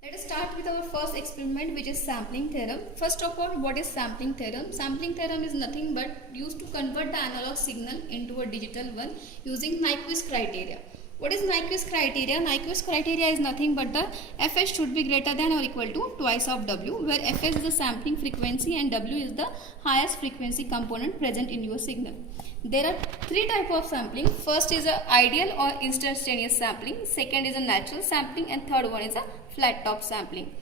Let us start with our first experiment, which is sampling theorem. First of all, what is sampling theorem? Sampling theorem is nothing but used to convert the analog signal into a digital one using Nyquist criteria. What is Nyquist criteria? Nyquist criteria is nothing but the fs should be greater than or equal to twice of w, where fs is the sampling frequency and w is the highest frequency component present in your signal. There are three types of sampling. First is a ideal or instantaneous sampling. Second is a natural sampling, and third one is a flat top sampling.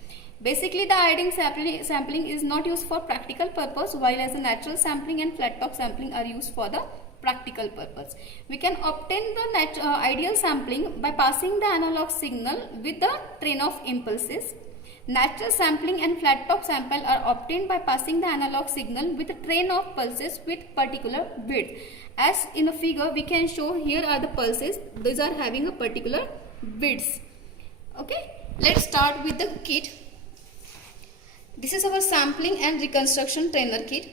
Basically, the ideal sampling is not used for practical purpose, while as a natural sampling and flat top sampling are used for the practical purpose. We can obtain the ideal sampling by passing the analog signal with the train of impulses. Natural sampling and flat top sample are obtained by passing the analog signal with a train of pulses with particular width. As in the figure we can show, here are the pulses. These are having a particular width. Okay, let's start with the kit. This is our sampling and reconstruction trainer kit.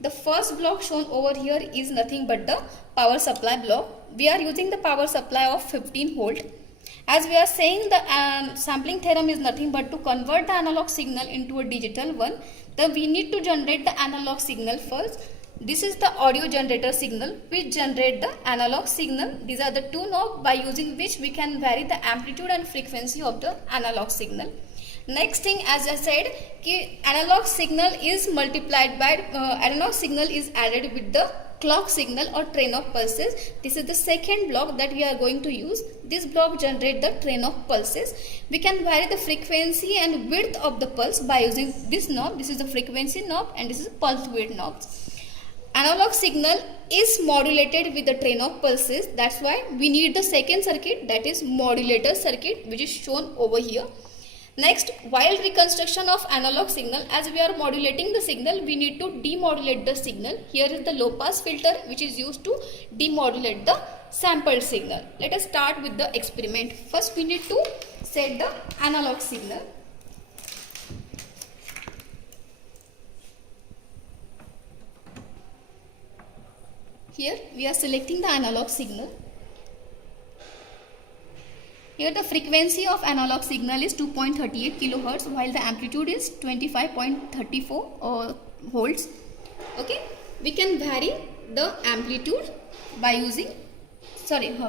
The first block shown over here is nothing but the power supply block. We are using the power supply of 15 volt. As we are saying, the sampling theorem is nothing but to convert the analog signal into a digital one. Then we need to generate the analog signal first. This is the audio generator signal which generate the analog signal. These are the two knobs by using which we can vary the amplitude and frequency of the analog signal. Next thing, as I said, analog signal is multiplied by analog signal is added with the clock signal or train of pulses. This is the second block that we are going to use. This block generates the train of pulses. We can vary the frequency and width of the pulse by using this knob. This is the frequency knob and this is pulse width knob. Analog signal is modulated with the train of pulses. That's why we need the second circuit, that is modulator circuit, which is shown over here. Next, while reconstruction of analog signal, as we are modulating the signal, we need to demodulate the signal. Here is the low pass filter which is used to demodulate the sampled signal. Let us start with the experiment. First we need to set the analog signal. Here we are selecting the analog signal. Here the frequency of analog signal is 2.38 kilohertz, while the amplitude is 25.34 volts. Okay, we can vary the amplitude by using,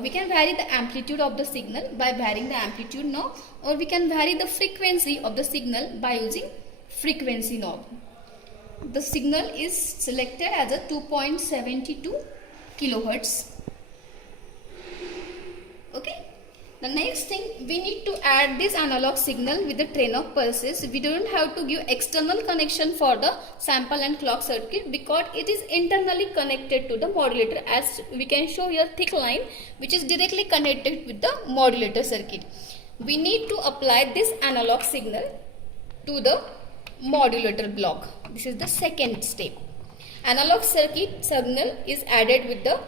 we can vary the amplitude of the signal by varying the amplitude knob, or we can vary the frequency of the signal by using frequency knob. The signal is selected as a 2.72 kilohertz. Okay. The next thing, we need to add this analog signal with the train of pulses. We don't have to give external connection for the sample and clock circuit because it is internally connected to the modulator. As we can show here, thick line which is directly connected with the modulator circuit. We need to apply this analog signal to the modulator block. This is the second step. Analog circuit signal is added with the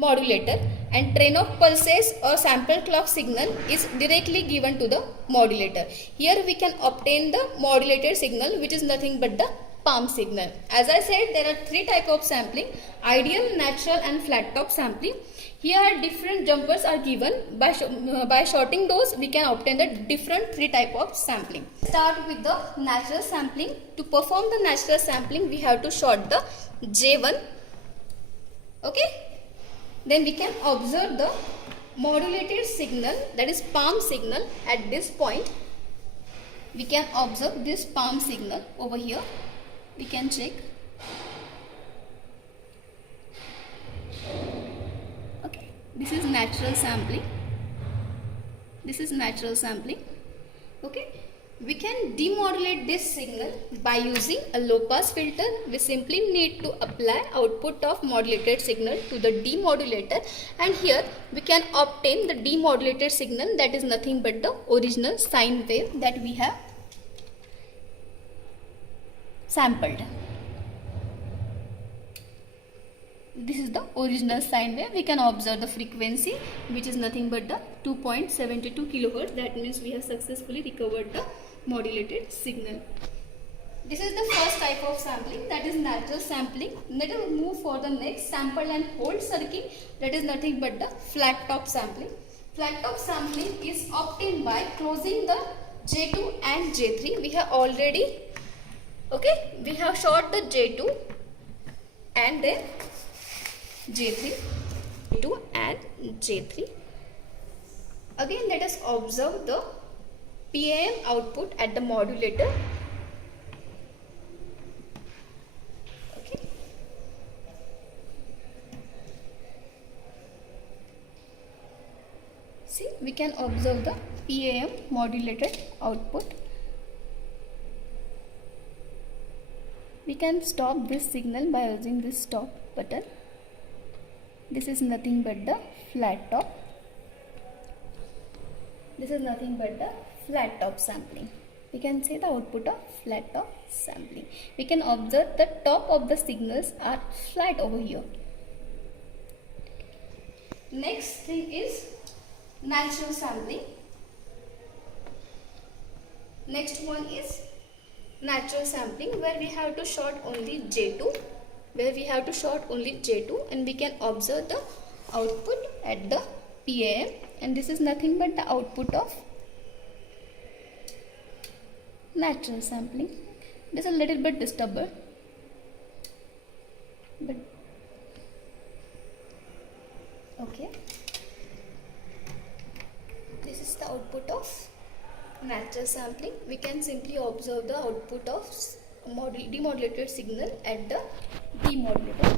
modulator and train of pulses or sample clock signal is directly given to the modulator. Here we can obtain the modulated signal, which is nothing but the palm signal. As I said, there are three types of sampling: ideal, natural and flat top sampling. Here different jumpers are given. By shorting those, we can obtain the different three types of sampling. Start with the natural sampling. To perform the natural sampling, we have to short the J1. Okay. Then we can observe the modulated signal, that is palm signal at this point. We can observe this palm signal over here. We can check. Okay, this is natural sampling. This is natural sampling. Okay. We can demodulate this signal by using a low pass filter. We simply need to apply output of modulated signal to the demodulator, and here we can obtain the demodulated signal, that is nothing but the original sine wave that we have sampled. This is the original sine wave. We can observe the frequency, which is nothing but the 2.72 kilohertz. That means we have successfully recovered the modulated signal. This is the first type of sampling, that is natural sampling. Let us move for the next, sample and hold circuit, that is nothing but the flat top sampling. Flat top sampling is obtained by closing the J2 and J3 we have already, okay, we have shot the J2 and then J3, J2 and J3. Again let us observe the PAM output at the modulator. Okay. See, we can observe the PAM modulated output. We can stop this signal by using this stop button. This is nothing but the flat top. This is nothing but the flat top sampling. We can see the output of flat top sampling. We can observe the top of the signals are flat over here. Next thing is natural sampling. Next one is natural sampling, where we have to short only J2, and we can observe the output at the PAM, and this is nothing but the output of natural sampling. This is a little bit disturbed, but okay, this is the output of natural sampling. We can simply observe the output of demodulated signal at the demodulator.